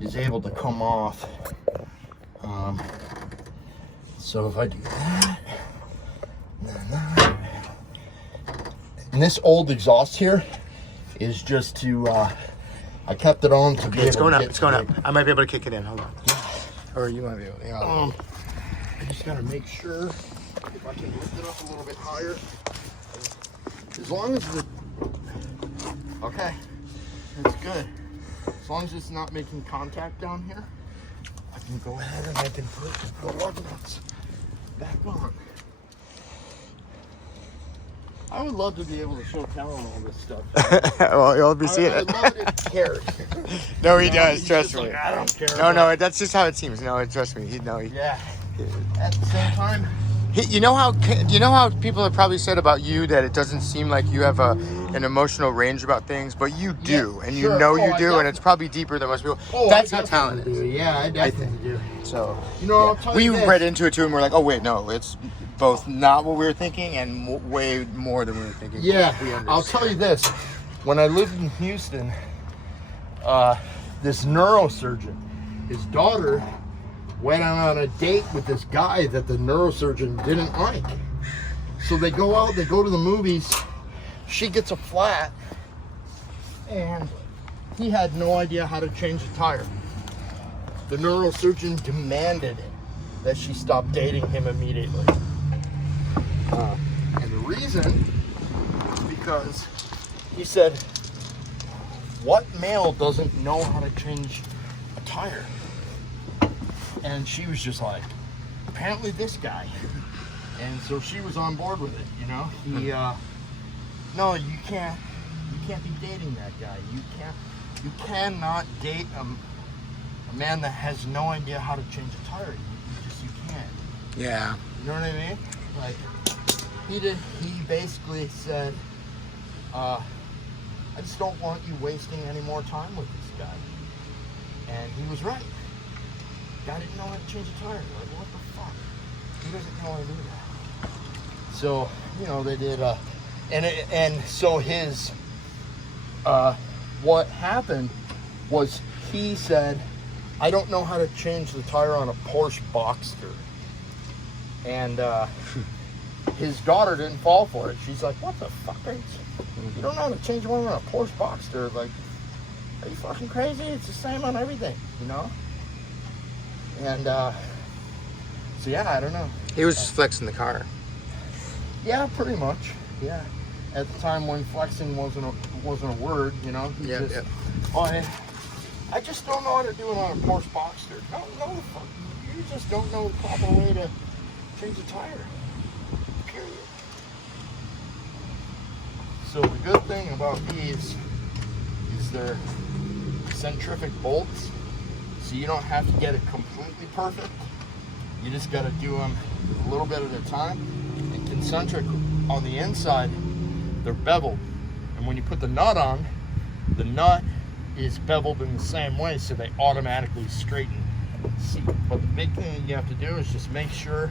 is able to come off. So if I do that, and this old exhaust here is just to, I kept it on to be able It's going to up. get It's going up. the- I might be able to kick it in. Hold on. Or you might be able. Yeah. I just gotta make sure if I can lift it up a little bit higher. As long as the, okay, that's good. As long as it's not making contact down here, I can go ahead and I can put the lug nuts back on. I would love to be able to show Callan all this stuff. Well, you'll be seeing I it. love it if he cares. No, he You know, does. he's Trust just me. like, I don't care. No, that's just how it seems. No, trust me. Yeah. At the same time, You know how people have probably said about you that it doesn't seem like you have an emotional range about things, but you do, Yeah, and sure. you know Oh, you I do, and it's probably deeper than most people. That's how talent is. Yeah, I definitely do. So, You know, I'll tell we you this. read into it too, and we're like, oh wait, no, it's both not what we were thinking and way more than we were thinking. Yeah, We understand. I'll tell you this. When I lived in Houston, this neurosurgeon, his daughter went on a date with this guy that the neurosurgeon didn't like. So they go out, they go to the movies, she gets a flat, and he had no idea how to change the tire. The neurosurgeon demanded that she stop dating him immediately. And the reason is because he said, what male doesn't know how to change a tire? And she was just like, apparently this guy. And so she was on board with it, you know? He, no, you can't be dating that guy. You cannot date a man that has no idea how to change a tire. You can't. Yeah. You know what I mean? Like, he basically said, I just don't want you wasting any more time with this guy. And he was right. Guy didn't know how to change a tire. Like, what the fuck? He doesn't know how to do that. So, you know, they did, and so his, what happened was he said, I don't know how to change the tire on a Porsche Boxster. And, his daughter didn't fall for it. She's like, what the fuck? You don't know how to change one on a Porsche Boxster. Like, are you fucking crazy? It's the same on everything, you know? And, so yeah, I don't know. He was just flexing the car. Yeah, pretty much. Yeah. At the time when flexing wasn't a word, you know? Yeah. Oh, I just don't know how to do it on a Porsche Boxster. No, the fuck. You just don't know the proper way to change a tire. Period. So the good thing about these is they're centrifugal bolts, so you don't have to get it completely perfect. You just got to do them a little bit at a time. And concentric on the inside, they're beveled, and when you put the nut on, the nut is beveled in the same way, so they automatically straighten. See, but the big thing you have to do is just make sure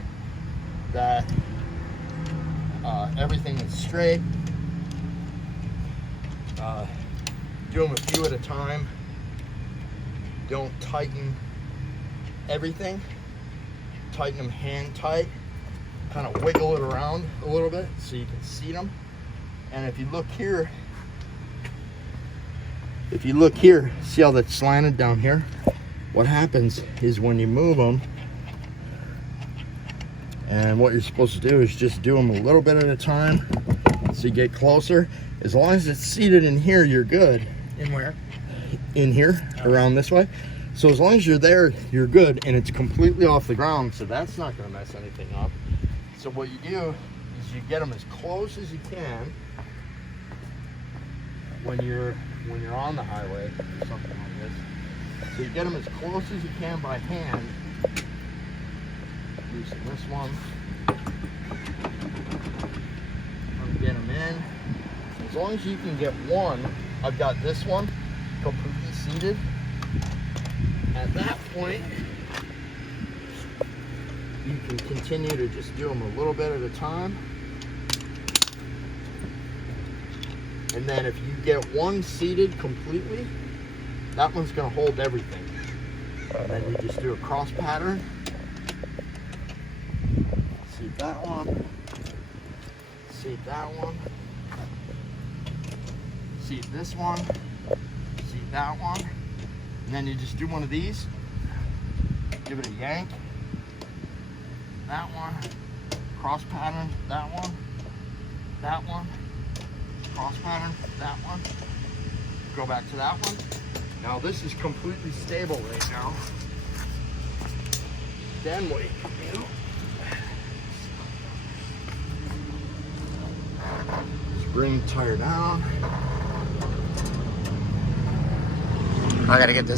that everything is straight. Do them a few at a time. Don't tighten everything. Tighten them hand tight. Kind of wiggle it around a little bit so you can see them. And if you look here, see how that's slanted down here? What happens is when you move them, and what you're supposed to do is just do them a little bit at a time so you get closer. As long as it's seated in here, you're good. In where? In here, around this way. So as long as you're there, you're good, and it's completely off the ground, so that's not going to mess anything up. So what you do is you get them as close as you can when you're on the highway or something like this. So you get them as close as you can by hand. Loosen this one. Get them in. As long as you can get one, I've got this one completely seated. At that point, you can continue to just do them a little bit at a time. And then if you get one seated completely, that one's going to hold everything. And then you just do a cross pattern. See that one. See that one. See this one. See that one. And then you just do one of these. Give it a yank. That one. Cross pattern. That one. That one. Cross pattern. That one. Go back to that one. Now this is completely stable right now. Then what you can do, just bring the tire down. I gotta get this